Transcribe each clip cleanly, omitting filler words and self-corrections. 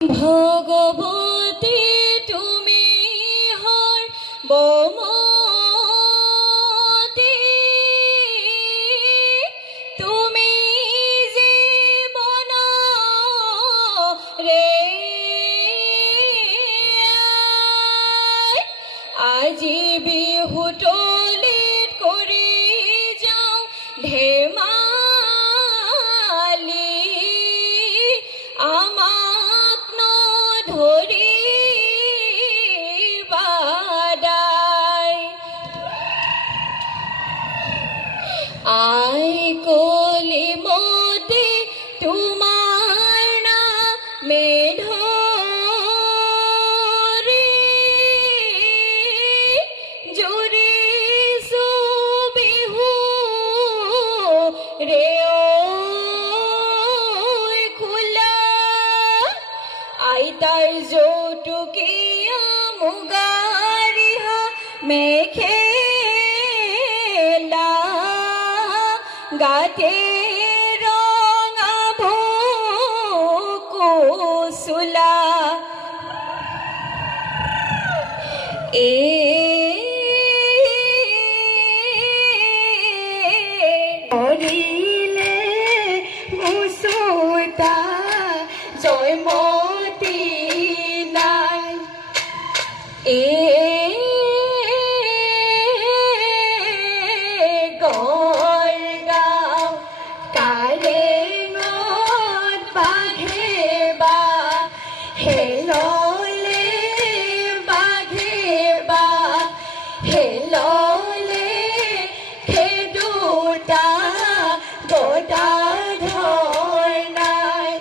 ভগবতী তুমি হৰ বমতি, তুমি জীবন ৰে আজি বিহুতলিত কৰি যাওঁ ধেমালি, আমাক নধৰি বাদাই। আই কলিমতি তোমাৰ নামে ধৰি জুৰিছো বিহু ৰে আইতাৰ যৌতুকীয়া মুগাৰিহা মেখেলা, গাতে ৰঙা ভুকু চোলা, কৰিলে মুচুতা জয়মতী নাই। গড়গাঁও কাৰেঙত বাঘে হেললে, বাঘে হেললে, সেই দুটা গোটা ধৰ নাই।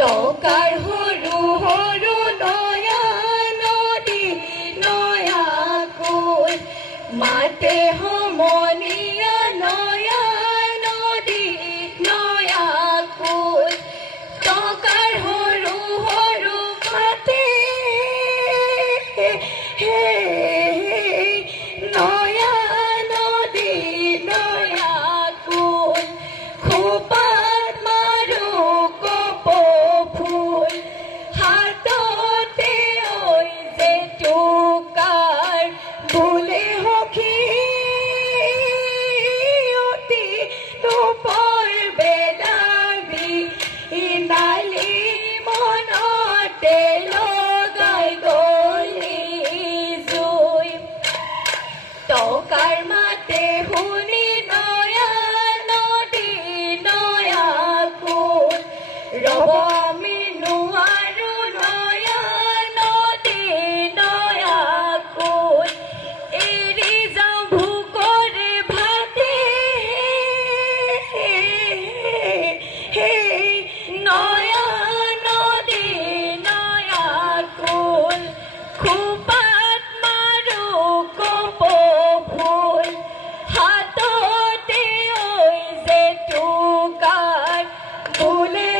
টকাৰ সৰু সৰু নয়া নদী নয়াকৈ মাতে সমনীয়া, নয়া নদী নয়াকৈ টকাৰ সৰু সৰু মাতে নয়া নদী নয়াকৈ খোপাত মাৰো কপ ফুল, হাততে ঐ জেতুকাৰ বোলে সখী অতি তোপৰ বেলাবি নালি মনতে লগাই গলি জুই। টকাৰ মাতে শুনি নয়া নদী নয়াকৈ ৰব আমি নোৱাৰো, নয়া নদী নয়াকৈ এৰি যাওঁ ভোকৰে ভাতে, নয়া নদী নয়াকৈ খোপাত মাৰো কপ ফুল, হাততে ঐ জেতুকাৰ বোলে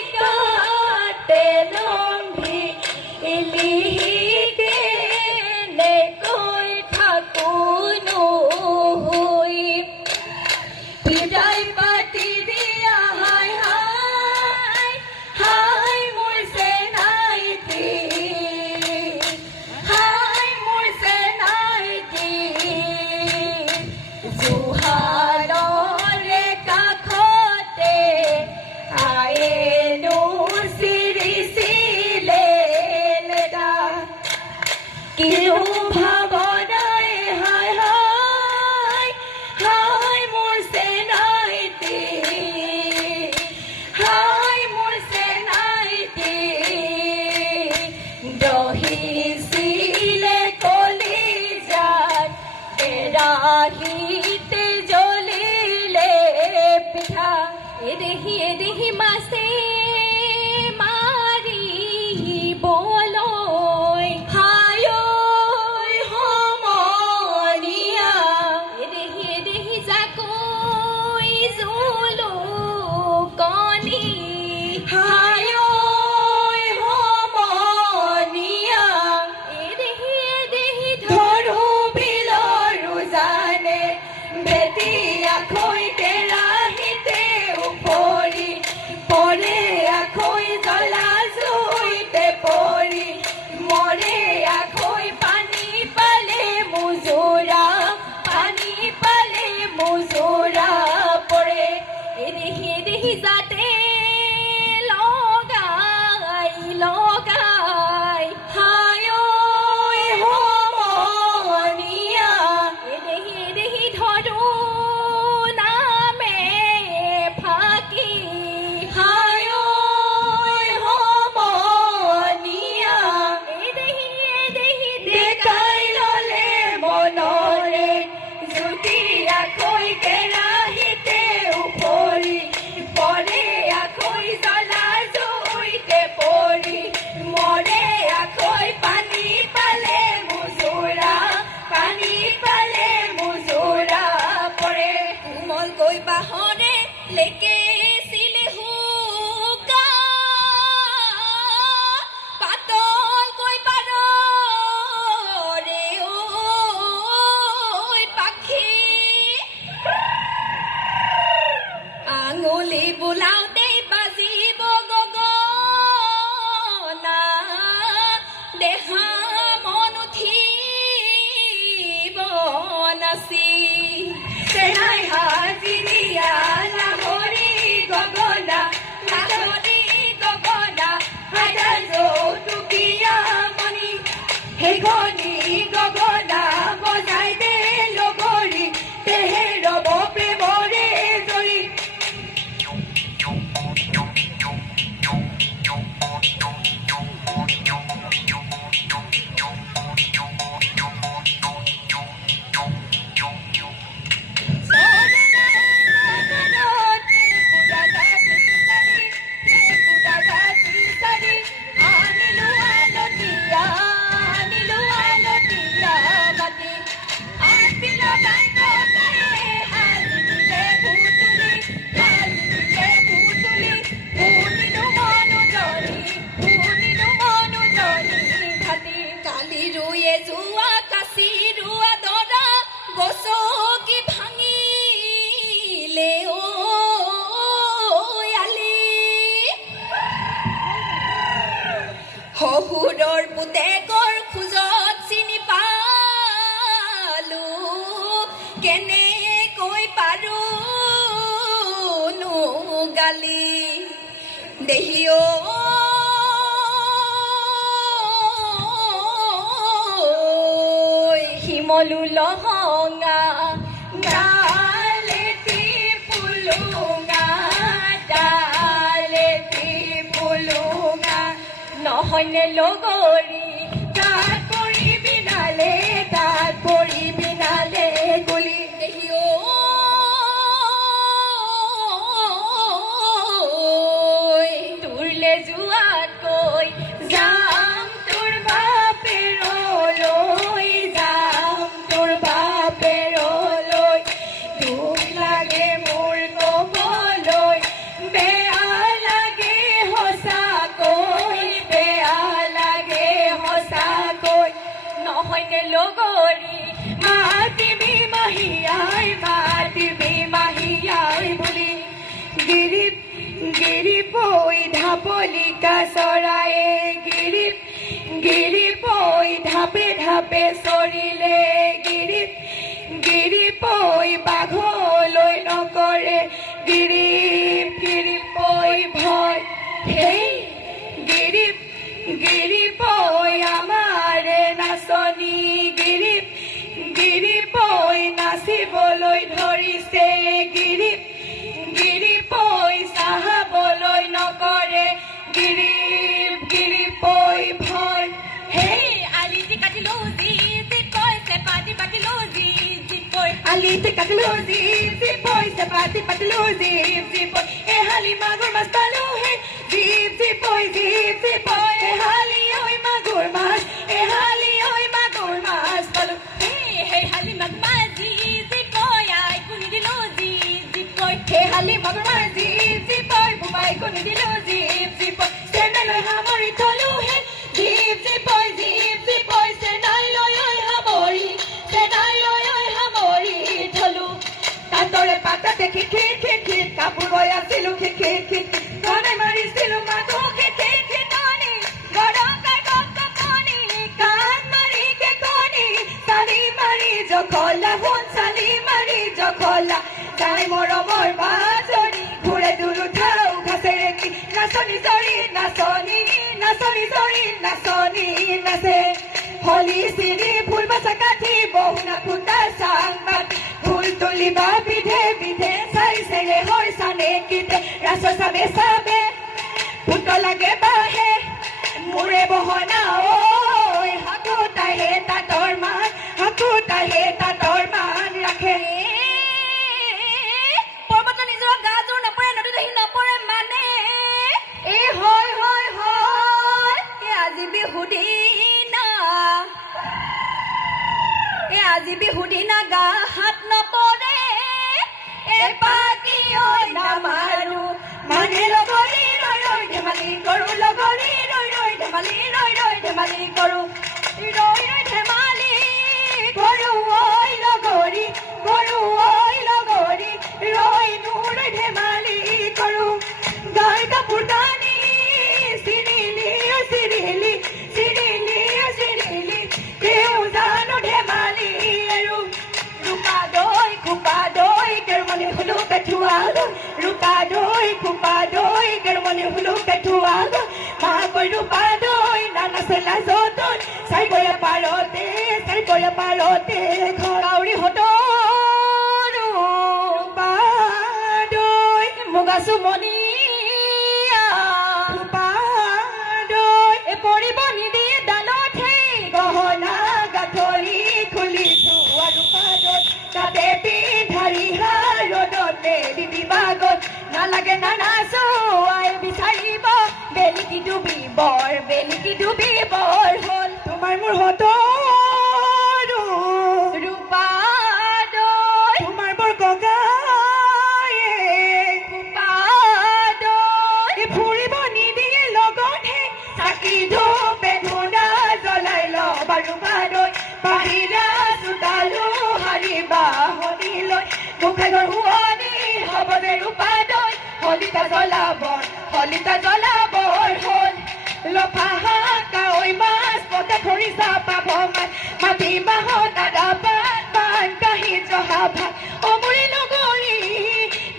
বগিকাতে লম্ভি ইলিহিকে নেকৈ থাকোনো হৈ। বিদায় পাতি দিয়া হাই হাই হাই মোৰ চেনাইটি, হাই মোৰ চেনাইটি, জুহালৰে কাষতে আয়েনো চিৰিছিলে লেদা, কিনো ভাৱনাই হাই হাই হাই মোৰ চেনাইটি, হাই মোৰ চেনাইটি, দহিছিলে কলিজাত কেৰাহীতে জ্বলিলে পিঠা, এদেহি মাছে মাৰিবলৈ হায় ঐ সমনীয়া, এদেহি জাকৈ জুলুকনি, হায় ঐ সমনীয়া, এদেহি ধৰো বিলৰ জানে বেটিয়া খৈ কেৰাহীতে ওপৰ দেহি যাতে লগাই লগাই হায় ঐ সমনীয়া এদেহি ধৰো নামে ফাকি হায় ঐ সমনীয়া এদেহি দেখাই ললে মনৰে জুতিয়াকৈ কেৰাহীতে উপৰি পৰে আখৈ জ্বলা জুইতে পৰি মৰে আখৈ পানী পালে মুজুৰা পানী পালে মুজুৰা পৰে কোমলকৈ বাঁহৰে লেকেচিলে হুকা পাতলকৈ পাৰৰে ঐ পাখি আঙুলি বোলাওতেই বাজিব গগনা দেহা মন উঠিব নাচি চেনাই হাজিৰিয়া লাহৰি গগনা লাহৰি গগনা হাজাৰ যৌতুকীয়া মণি সেইখনি গগনা বজাই দে লগৰী তেহে ৰব প্ৰেমৰে জৰি কালি ৰুয়ে যোৱা কাচি ৰোৱা দৰা গছকি ভাঙিলে ঐ আলি শহুৰৰ পুতেকৰ খোজত চিনি পালো কেনেকৈ পাৰোনো গালি দেহি শিমলু লহঙা ডালেতি পুলুঙা ডালেতি পুলুঙা নহয়নে লগৰী তাত পৰি বিনালে গুলি দেহি তোৰলে যোৱাতকৈ যাম তোৰ বাপেৰলৈ যাম তোৰ বাপেৰলৈ দুখ লাগে মোৰ কবলৈ বেয়া লাগে সঁচাকৈ বেয়া লাগে সঁচাকৈ নহয়নে লগৰী মাতিবি মাহিয়াই বুলি গিৰিপৈ ঢাপলিকা চৰায়ে গিৰিপৈ ঢাপে ঢাপে চৰিলে গিৰিপৈ বাঘলৈ নকৰে গিৰিপৈ ভয় সেই গিৰিপৈ আমাৰে নাচনী গিৰিপৈ নাচিবলৈ ধৰিছে গিৰিপৈ চাহাবলৈ নকৰে গিৰিপৈ ভয় হেই আলিটি কাটিলো জি কৈ চেপাটি পাতিলো জি কৈ আলিতে কাটিলো জিপ পই চেপাতি পাতিলো জিপ পই এহালি মাগুৰ মাছ পালো হে জিপ পই এহালি ঐ মাগুৰ মাছ পালো হেই হালি মাগমা জি কৈ আই কুনি দিলো জি কৈ এহালি মাগুৰ মাছ জিপ পই বুবাই কোনি দিলো জিপ পই চেনালৈ সামৰি থলো হে জিপ পই চেনালৈ সামৰি থলো তাতৰে পাতাতে খিট কাপোৰ বৈ আছিলো খিট গছা কাঠি বহুনা ফুটা চাং পাতি ফুল তুলিবা বিধে বিধে চাই চেৰে হৈ চানে কিতে ৰাছ চাবে চাবে ফুট লাগে বাহে মোৰে বহনা ঐ হাকুতাহে তাঁতৰ মান ৰাখে পৰ্বত নিজৰ গাজোৰ নপৰে নদীত আহি নপৰে মানে হয় আজি বিহু দিনা আজি বিহু দিনা গা হাত নপৰে এপাকি ঐ নামাৰো মানে লগৰী ৰৈ ৰৈ ধেমালি কৰো লগৰী ৰৈ ৰৈ ধেমালি কৰো ঐ লগৰী ৰৈ মোৰ ধেমালি কৰো গাই কাপোৰ টানি চিৰিলি কেও জানো ধেমালি আৰু ৰূপা দৈ খোপা দৈ কেৰমণি হুলু পেঠুৱা ৰূপা দৈ খোপা দৈ কেৰমণি হুলু পেঠুৱা মাকৈ ৰূপা দৈ নানা চেলা যতন চাই বয়া পাৰতে কাউৰী হতৰো ৰূপা দৈ মুগা চুমনি ৰূপা দৈ পৰিব নিদিয়ে ডালত সেই গহনা গাঠৰি খুলি থোৱা ৰূপা দৈ তাতে পিন্ধাৰি ৰ'দতে দিবি বাগত নালাগে নানাচো আই বিচাৰিব বেলিকি ডুবিবৰ হ'ল তোমাৰ মোৰ হতৰো ৰূপা দৈ তোমাৰ বৰ কগায়ে ৰূপা দৈ ফুৰিব নিদিয়ে লগতহে চাকি ধূপে ধূনা জ্বলাই ল'বা ৰূপা দৈ বাহিৰা চোতালো হাৰিবা হলি লৈ মুখাই ঘৰ শুৱনি হ'ব যে ৰূপা দৈ হলিতা জ্বলাবৰ হ'ল লফা কাৱৈ মাছ পতে ধৰিছা পাভ মাছ মাটি মাহত আদা পাত পান কাঁহী জহা ভাত অমুৰি লগৰী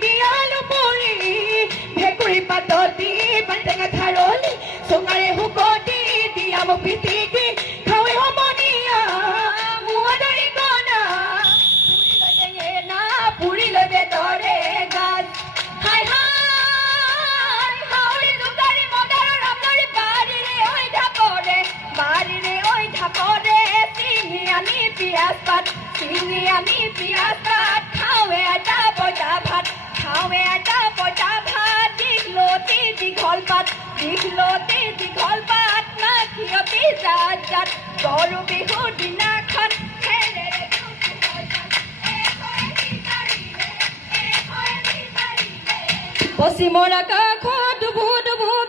দিয়ালো পৰি ভেকুৰী পাতত দি পাতেঙা খাৰলি চুঙাৰে শুকতি দিয়া মোক পিটিকি খাৱৈ সমনীয়া মুৱা দাৰি গনা পুৰি লৈ বেদৰে গাজ হাই হাউৰি জোকাৰি মদাৰৰ ৰামনৰি বাৰীৰে ঐ ঢাপৰে চিঙি আনি পিয়াজ পাত খাৱে আটা পইতা ভাত দীঘলতি দীঘল পাত নাকিয়তি জাত গৰু বিহুৰ দিনাখন পশ্চিমৰ আকাশত ডুবু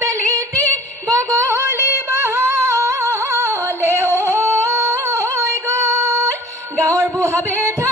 বেলিটি বগলী বাহলে ঐ গ'ল গাঁৱৰ বুঢ়া বেঠা